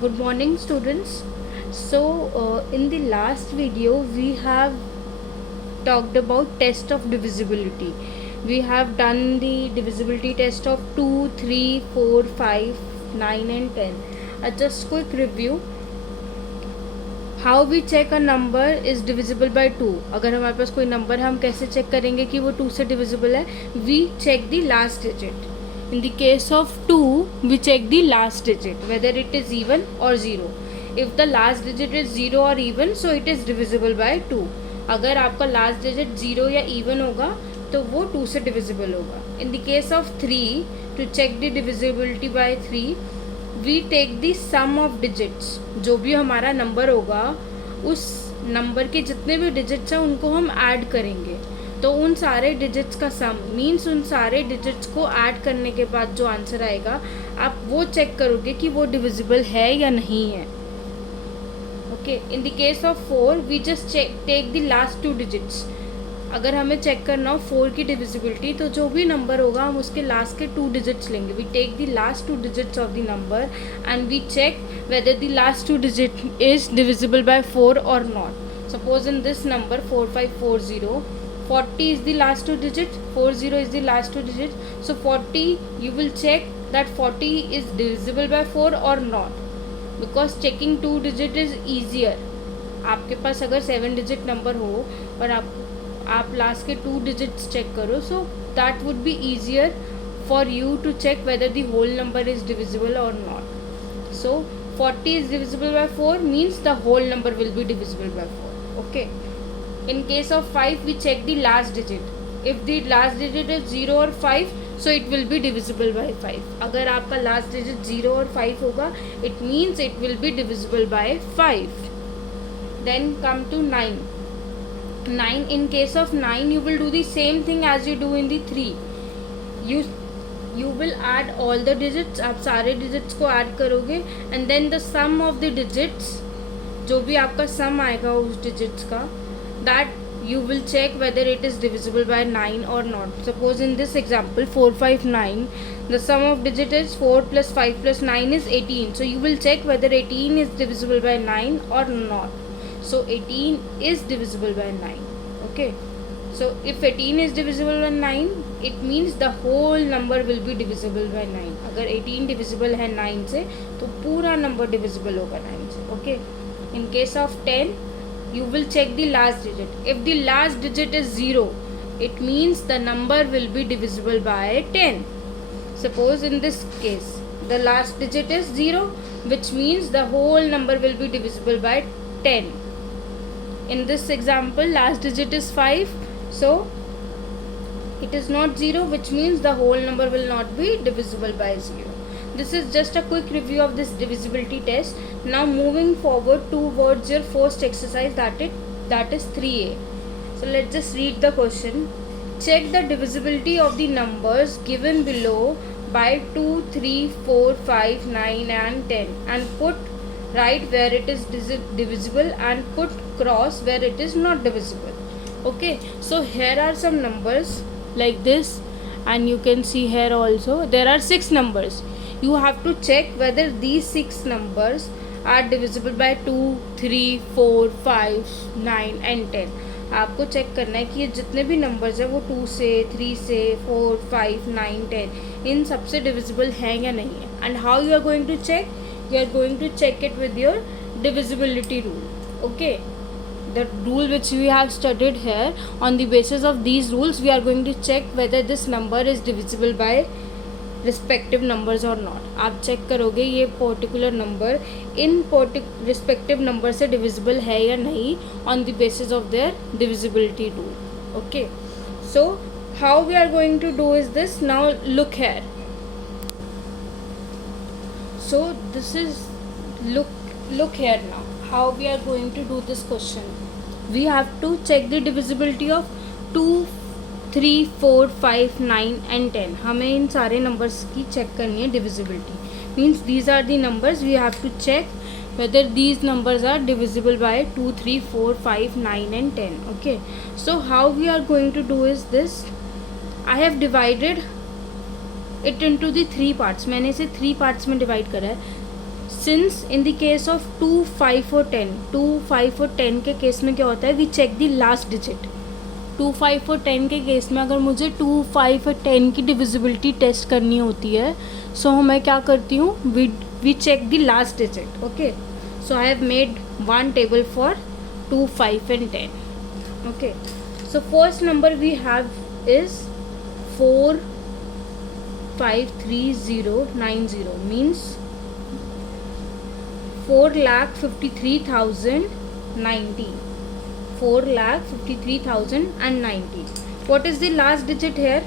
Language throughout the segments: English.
Good morning, students. In the last video, we have talked about test of divisibility. We have done the divisibility test of 2, 3, 4, 5, 9 and 10. Just quick review. How we check a number is divisible by 2. अगर हमारे पास कोई number है, हम कैसे check करेंगे कि वो 2 से divisible है? We check the last digit. In the case of 2, we check the last digit, whether it is even or 0. If the last digit is 0 or even, so it is divisible by 2. अगर आपका last digit 0 या even होगा तो वो 2 से divisible होगा. In the case of 3, to check the divisibility by 3, we take the sum of digits. जो भी हमारा नंबर होगा उस नंबर के जितने भी डिजिट्स हैं उनको हम ऐड करेंगे. तो उन सारे डिजिट्स का सम मीन्स उन सारे डिजिट्स को ऐड करने के बाद जो आंसर आएगा आप वो चेक करोगे कि वो डिविजिबल है या नहीं है. Okay. In the case of 4 we just take the last 2 digits. अगर हमें चेक करना हो 4 की डिविजिबिलिटी तो जो भी नंबर होगा हम उसके लास्ट के 2 डिजिट्स लेंगे. We take the last 2 digits of the number and we check whether the last 2 digit is divisible by 4 और not. Suppose in this number 4540, 40 is the last 2 digit, 40 is the last 2 digit. So 40, you will check that 40 is divisible by 4 or not, because checking 2 digit is easier. आपके पास अगर 7 digit number हो और आप last के 2 digits check करो, so that would be easier for you to check whether the whole number is divisible और not. So 40 is divisible by 4 means the whole number will be divisible by 4. Okay. In case of 5, we check the last digit. If the last digit is 0 or 5, so it will be divisible by 5. अगर आपका last digit 0 और 5 होगा, it means it will be divisible by 5. Then come to 9. 9, in case of 9 you will do the same thing as you do in the 3. You will add all the digits. आप सारे digits को add करोगे and then the sum of the digits, जो भी आपका sum आएगा उस digits का, that you will check whether it is divisible by 9 or not. Suppose in this example 459, the sum of digit is 4 plus 5 plus 9 is 18. So you will check whether 18 is divisible by 9 or not. So 18 is divisible by 9. Okay. So if 18 is divisible by 9, it means the whole number will be divisible by 9. अगर 18 divisible है 9 से तो पूरा number divisible होगा 9 से. Okay. In case of 10, you will check the last digit. If the last digit is 0, it means the number will be divisible by 10. Suppose in this case the last digit is 0, which means the whole number will be divisible by 10. In this example last digit is 5, so it is not 0, which means the whole number will not be divisible by 0. This is just a quick review of this divisibility test. Now moving forward towards your first exercise, that is 3a. So let's just read the question. Check the divisibility of the numbers given below by 2, 3, 4, 5, 9 and 10 and write where it is divisible and put cross where it is not divisible. Okay, so here are some numbers like this, and you can see here also there are 6 numbers. You have to check whether these 6 numbers are divisible by 2, 3, 4, 5, 9 and 10. आपको check करना है कि ये जितने भी numbers हैं वो 2 से 3 से 4, 5, 9, 10 इन सबसे डिविजिबल हैं या नहीं है. And how you are going to check? You are going to check it with your divisibility rule. Okay, the rule which we have studied here, on the basis of these rules we are going to check whether this number is divisible by respective numbers or not. आप check करोगे ये particular number in respective number से divisible है या नहीं on the basis of their divisibility rule. Okay, so how we are going to do is this. Now look here. So this is look here now how we are going to do this question. We have to check the divisibility of 2, 3, 4, 5, 9 and 10. हमें इन सारे numbers की check करनी है divisibility. Means these are the numbers we have to check whether these numbers are divisible by 2, 3, 4, 5, 9 and 10. Okay. So how we are going to do is this. I have divided it into the 3 parts. मैंने इसे 3 parts में divide करा है. Since in the case of 2, 5 और 10, 2, 5 और 10 के case में क्या होता है, we check the last digit. 2, 5 और 10 के केस में अगर मुझे 2, 5 और 10 की डिविजिबिलिटी टेस्ट करनी होती है, सो मैं क्या करती हूँ, we check the last digit. Okay, so I have made one table for 2, 5 and 10. Okay, so first number we have is 453090, means 4,53,090. 4,53,090. What is the last digit here?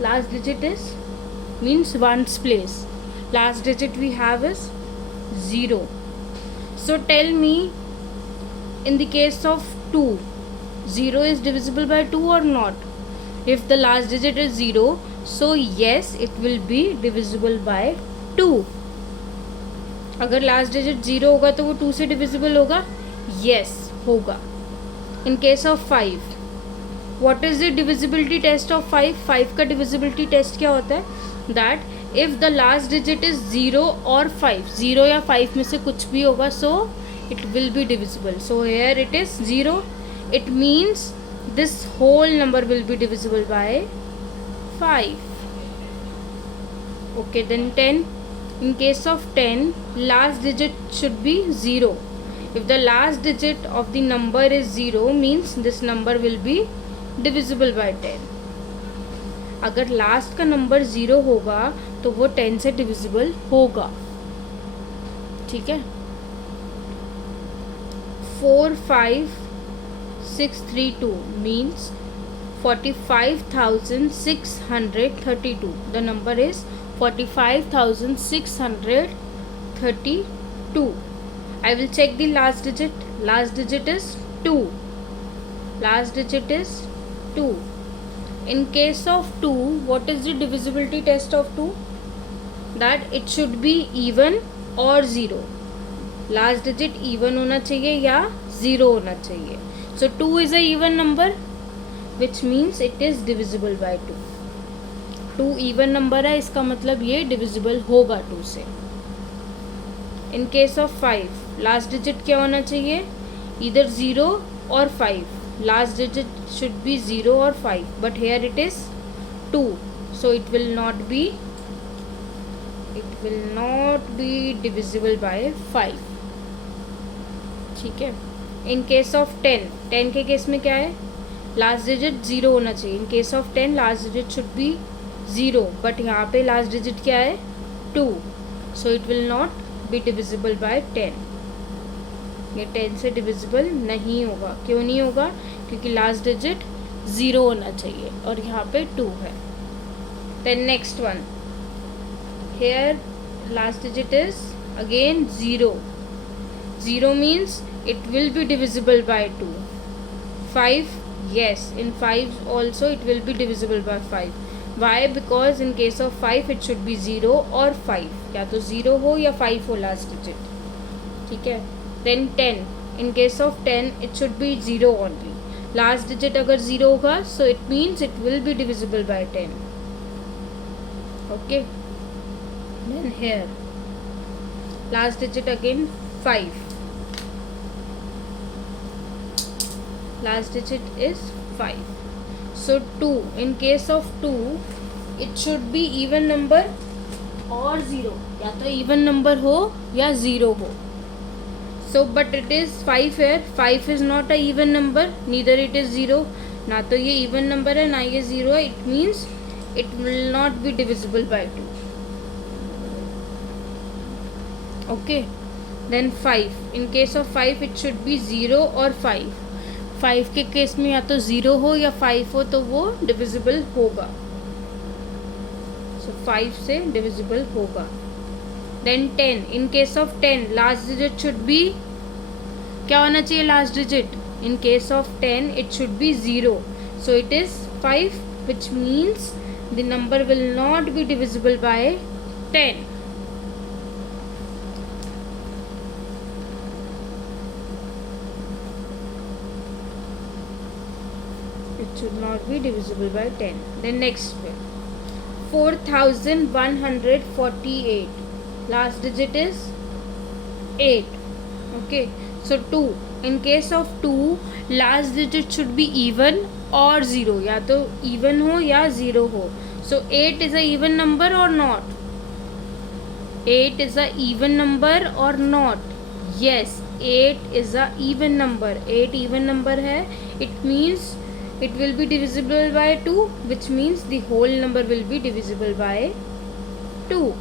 Last digit is means ones place. Last digit we have is 0. So tell me, in the case of 2, 0 is divisible by 2 or not? If the last digit is 0, so yes, it will be divisible by 2. अगर last digit 0 होगा तो वो 2 से divisible होगा? yes होगा. in case of 5, what is the divisibility test of 5? 5 का divisibility test क्या होता है? that if the last digit is 0 or 5, 0 या 5 में से कुछ भी होगा, so it will be divisible. So here it is 0. It means this whole number will be divisible by 5. Okay, then 10. In case of 10, last digit should be 0. If the last digit of the number is 0, means this number will be divisible by 10. अगर last का number 0 होगा तो वो 10 से divisible होगा. ठीक है. 45632 means 45,632. The number is 45,632. I will check the last digit. Last digit is 2. Last digit is 2. In case of 2, what is the divisibility test of 2? That it should be even or 0. Last digit even होना चाहिए या 0 होना चाहिए. सो 2 is a even number, which means it is divisible by 2. 2 even number है, इसका मतलब ये divisible होगा 2 से. इन केस ऑफ 5, लास्ट डिजिट क्या होना चाहिए? इधर 0 और 5. लास्ट डिजिट शुड बी 0 और 5, but here it is 2, so it will not be divisible bye 5. ठीक है. इन केस ऑफ 10, 10 के केस में क्या है? लास्ट डिजिट 0 होना चाहिए. इन case of 10, last digit should be 0, but यहाँ पे लास्ट डिजिट क्या है? 2, so it will not be divisible by 10. ये 10 से डिविजिबल नहीं होगा. क्यों नहीं होगा? क्योंकि लास्ट डिजिट 0 होना चाहिए और यहाँ पे 2 है. Then next one, here last digit is again 0. 0 means it will be divisible by 2. 5, yes, in 5 also it will be divisible by 5. Why? Because in case of 5 it should be 0 or 5. या तो 0 हो या 5 हो last digit. ठीक है. Then 10, in case of 10 it should be 0 only. Last digit अगर 0 होगा, so it means it will be divisible by 10. Okay. Then here last digit again 5. Last digit is 5. So 2, in case of 2 it should be even number or 0. या तो even number हो या 0 हो. So but it is 5 here. 5 is not a even number, neither it is 0. ना तो ये even number है ना ये 0 है. It means it will not be divisible by 2. Okay. Then 5, in case of 5 it should be 0 or 5. 5 के case में या तो 0 हो या 5 हो तो वो डिविजिबल होगा. सो 5 से डिविजिबल होगा. Then 10, in case of 10 last digit should be क्या होना चाहिए? Last digit in case of 10 it should be 0, so it is 5, which means the number will not be divisible by 10. Should not be divisible by 10. Then next way, 4148. last digit is 8. Okay, so 2. In case of 2, last digit should be even or 0, या तो even हो या 0 हो. So 8 is a even number or not? 8 is a even number or not? Yes, 8 is a even number. 8 even number है. It means it will be divisible by 2, which means the whole number will be divisible by 2.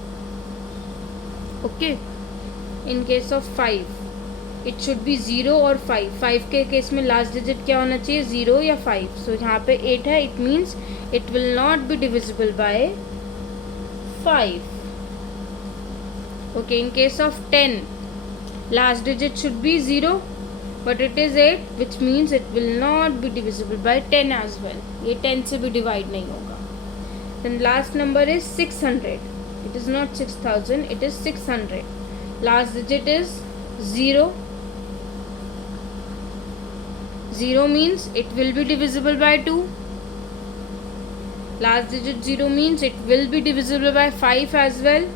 Okay. In case of 5, it should be 0 और 5. 5 के case में last digit क्या होना चाहिए? 0 या 5. सो यहाँ पे 8 है. It means it will not be divisible bye 5. Okay, in case of 10, last digit should be 0, but it is 8, which means it will not be divisible by 10 as well. ये 10 से भी divide नहीं होगा. Then last number is 600. It is not 6000, it is 600. Last digit is 0. 0 means it will be divisible by 2. Last digit 0 means it will be divisible by 5 as well.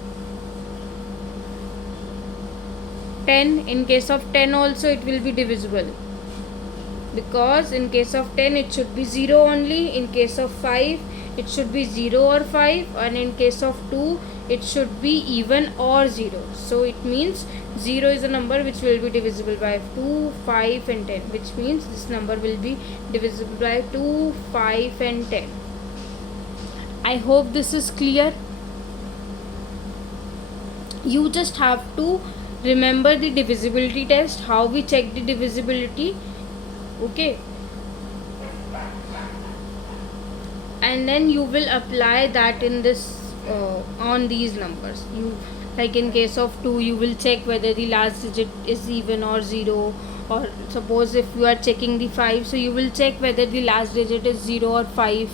10, in case of 10 also it will be divisible, because in case of 10 it should be 0 only. In case of 5 it should be 0 or 5, and in case of 2 it should be even or 0. So it means 0 is a number which will be divisible by 2, 5 and 10, which means this number will be divisible by 2, 5 and 10. I hope this is clear. You just have to remember the divisibility test, how we check the divisibility. Okay, and then you will apply that in this on these numbers. You, like in case of 2, you will check whether the last digit is even or 0, or suppose if you are checking the 5, so you will check whether the last digit is 0 or 5.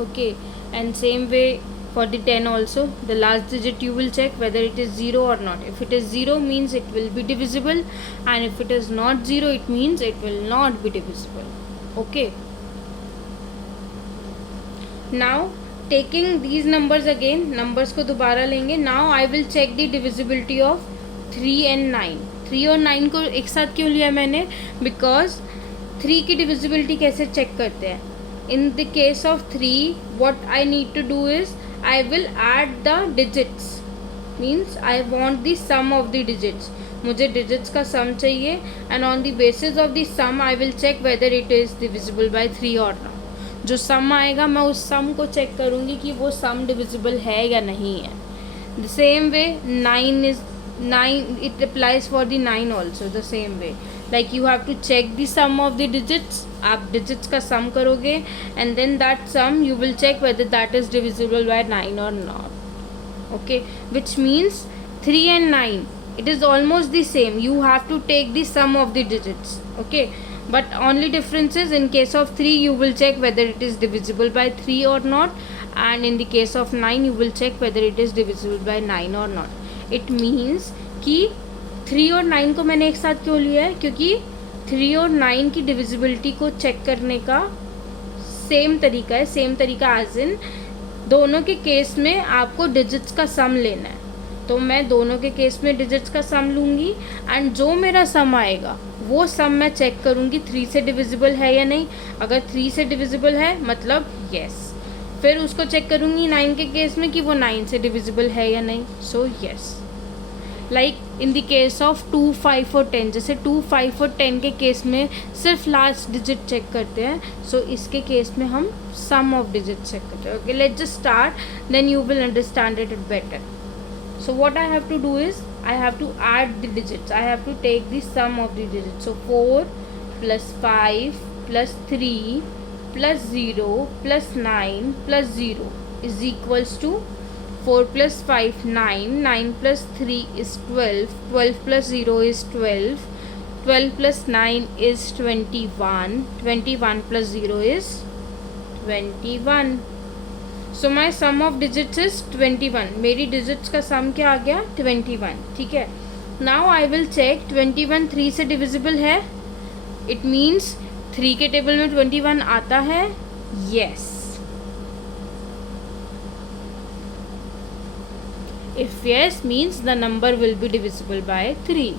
Okay, and same way for the 10 also, the last digit you will check whether it is 0 or not. If it is 0 means it will be divisible, and if it is not 0 it means it will not be divisible. Okay, now taking these numbers again, numbers को दोबारा लेंगे. Now I will check the divisibility of 3 and 9. 3 और 9 को एक साथ क्यों लिया मैंने? Because 3 की divisibility कैसे check करते हैं? In the case of 3, what I need to do is I will add the digits. Means I want the sum of the digits. मुझे digits का sum चाहिए, and on the basis of the sum I will check whether it is divisible by 3 or not. जो sum आएगा मैं उस sum को check करूँगी कि वो sum divisible है या नहीं है. The same way 9, it applies for the 9 also the same way. Like you have to check the sum of the digits. आप digits का sum करोगे, and then that sum you will check whether that is divisible by 9 or not. Okay, which means 3 and 9, it is almost the same. You have to take the sum of the digits. Okay, but only difference is in case of 3 you will check whether it is divisible by 3 or not, and in the case of 9 you will check whether it is divisible by 9 or not. It means कि 3 और 9 को मैंने एक साथ क्यों लिया है? क्योंकि 3 और 9 की डिविजिबिलिटी को चेक करने का सेम तरीका है. सेम तरीका एज इन दोनों के केस में आपको डिजिट्स का सम लेना है. तो मैं दोनों के केस में डिजिट्स का सम लूँगी, एंड जो मेरा सम आएगा वो सम मैं चेक करूँगी 3 से डिविजिबल है या नहीं. अगर 3 से डिविजिबल है मतलब येस. फिर उसको चेक करूँगी 9 के केस में कि वो 9 से डिविजिबल है या नहीं. So yes. Like in the case of 2, 5 और 10, जैसे 2, 5 और 10 के केस में सिर्फ लास्ट डिजिट चेक करते हैं. सो इसके केस में हम सम ऑफ डिजिट चेक करते हैं. Okay, let's just start, then you will understand it better. So what I have to do is I have to add the digits. I have to take the sum of the digits. So 4 plus 5 plus 3 plus 0 plus 9 plus 0 is equals to 4 plus 5 9, 9 plus 3 is 12, 12 plus 0 is 12, 12 plus 9 is 21, 21 plus 0 is 21. So my sum of digits is 21. मेरी digits का sum क्या आ गया? 21. ठीक है. Now I will check 21 3 से divisible है. It means 3 के table में 21 आता है. Yes. If yes, means the number will be divisible by 3.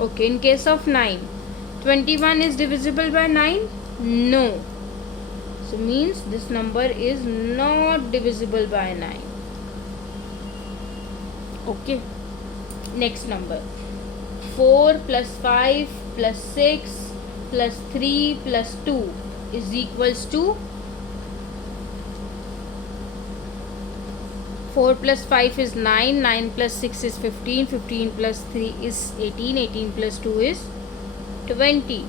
Okay, in case of 9, 21 is divisible by 9? No. So means this number is not divisible by 9. Okay, next number, 4 plus 5 plus 6 plus 3 plus 2 is equals to 4 plus 5 is 9, 9 plus 6 is 15, 15 plus 3 is 18, 18 plus 2 is 20.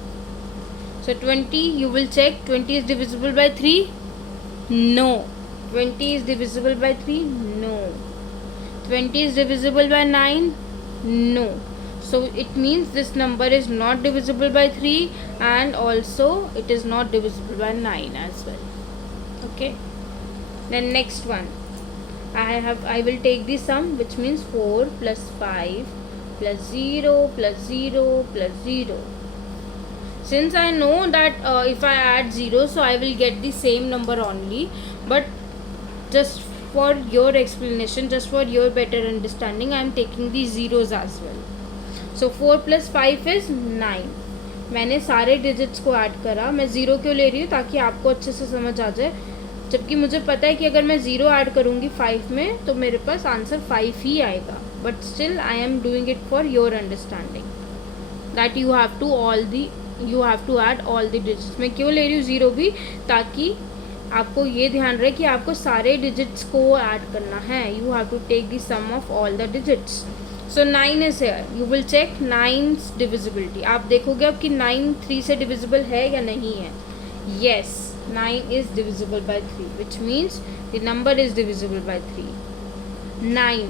So 20, you will check, 20 is divisible by 3? No. 20 is divisible by 3? No. 20 is divisible by 9? No. So it means this number is not divisible by 3 and also it is not divisible by 9 as well. Okay. Then next one. I will take the sum, which means 4 plus 5 plus 0 plus 0 plus 0. Since I know that if I add 0, so I will get the same number only, but just for your explanation, just for your better understanding, I am taking the zeros as well. So 4 plus 5 is 9. मैंने सारे digits को add करा. मैं zero क्यों ले रही हूँ? ताकि आपको अच्छे से समझ आ जाए, जबकि मुझे पता है कि अगर मैं ज़ीरो ऐड करूँगी 5 में तो मेरे पास आंसर 5 ही आएगा. But still I am doing it for your understanding that you have to add all the digits. मैं क्यों ले रही हूँ ज़ीरो भी? ताकि आपको ये ध्यान रहे कि आपको सारे डिजिट्स को ऐड करना है. You have to take the sum of all the digits. So 9 is here. You will check 9's divisibility. आप देखोगे अब कि 9 3 से डिविजिबल है या नहीं है. Yes, 9 is divisible by 3, which means the number is divisible by 3. 9.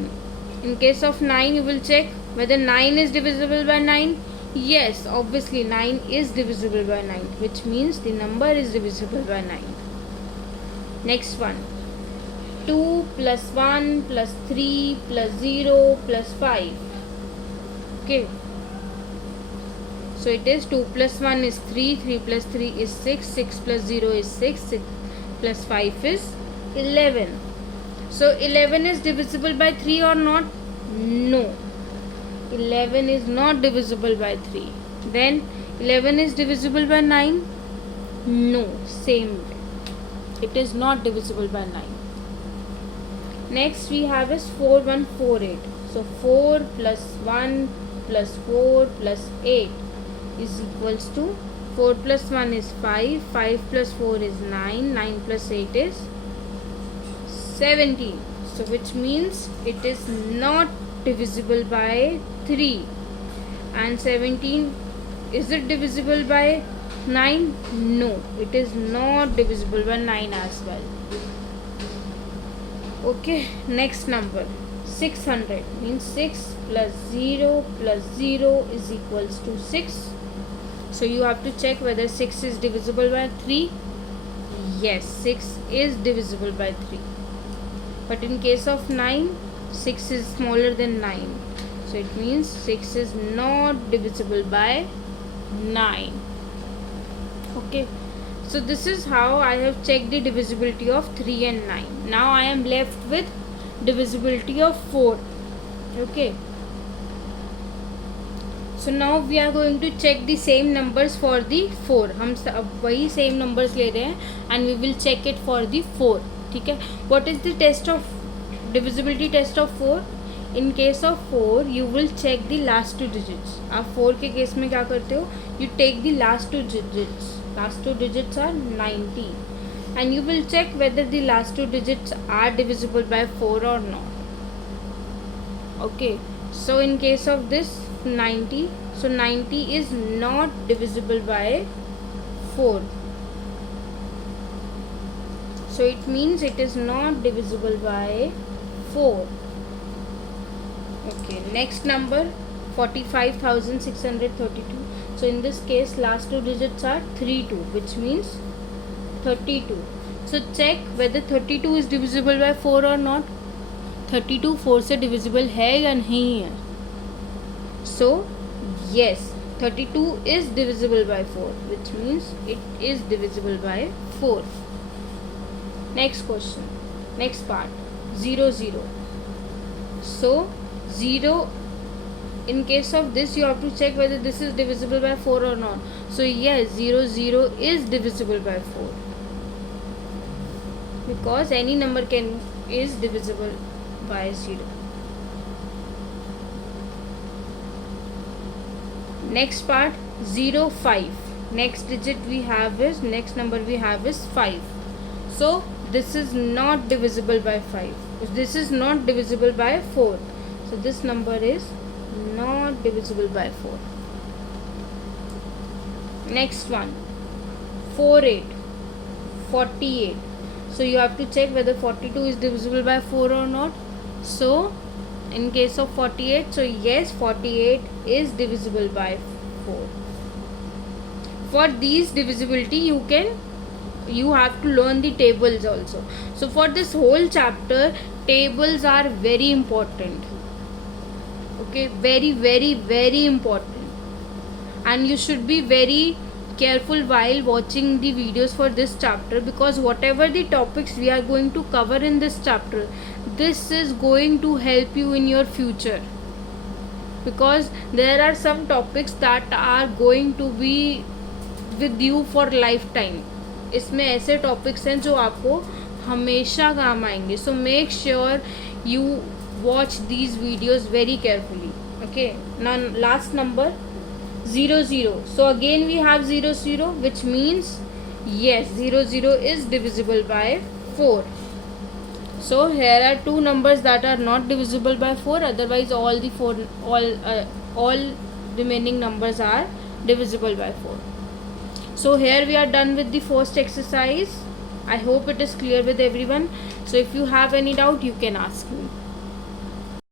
In case of 9, you will check whether 9 is divisible by 9. Yes, obviously 9 is divisible by 9, which means the number is divisible by 9. Next one. 2 plus 1 plus 3 plus 0 plus 5. Okay. So it is 2 plus 1 is 3, 3 plus 3 is 6, 6 plus 0 is 6, 6 plus 5 is 11. So 11 is divisible by 3 or not? No. 11 is not divisible by 3. Then 11 is divisible by 9? No. Same way. It is not divisible by 9. Next we have is 4148. So 4 plus 1 plus 4 plus 8 is equals to 4 plus 1 is 5, 5 plus 4 is 9, 9 plus 8 is 17. So which means it is not divisible by 3. And 17, is it divisible by 9? No, it is not divisible by 9 as well. Okay, next number, 600 means 6 plus 0 is equals to 6. So you have to check whether 6 is divisible by 3. Yes, 6 is divisible by 3. But in case of 9, 6 is smaller than 9. So it means 6 is not divisible by 9. Okay. So this is how I have checked the divisibility of 3 and 9. Now I am left with divisibility of 4. Okay. So now we are going to check the same numbers for the 4. हम अब वही same numbers ले रहे हैं and we will check it for the 4. ठीक है. What is the test of divisibility test of 4? In case of 4, you will check the last two digits. आप 4 के केस में क्या करते हो? You take the last two digits. Last two digits are 90. And you will check whether the last two digits are divisible by 4 or not. Okay. So in case of this 90, so 90 is not divisible by 4. So it means it is not divisible by 4. Okay, next number 45,632. So in this case last two digits are 32, which means 32. So check whether 32 is divisible by 4 or not. 32 4 से divisible है या नहीं है? So yes, 32 is divisible by 4, which means it is divisible by 4. Next question, next part, 0 0. So 0, in case of this you have to check whether this is divisible by 4 or not. So yes, 0 0 is divisible by 4, because any number is divisible by 0. Next part, 0 5. Next number we have is 5. So this is not divisible by 5. This is not divisible by 4. So this number is not divisible by 4. Next one, 4 8, 48. So you have to check whether 42 is divisible by 4 or not. So in case of 48, so yes, 48 is divisible by 4. For these divisibility you have to learn the tables also. So for this whole chapter, tables are very important. Okay, very very very important, and you should be very careful while watching the videos for this chapter, because whatever the topics we are going to cover in this chapter, this is going to help you in your future, because there are some topics that are going to be with you for lifetime. इसमें ऐसे topics हैं जो आपको हमेशा काम आएंगे. So make sure you watch these videos very carefully. Okay, now last number 0 0. So again we have 0 0, which means yes, 0 0 is divisible by 4. So here are two numbers that are not divisible by 4. Otherwise all remaining numbers are divisible by 4. So here we are done with the first exercise. I hope it is clear with everyone. So if you have any doubt, you can ask me.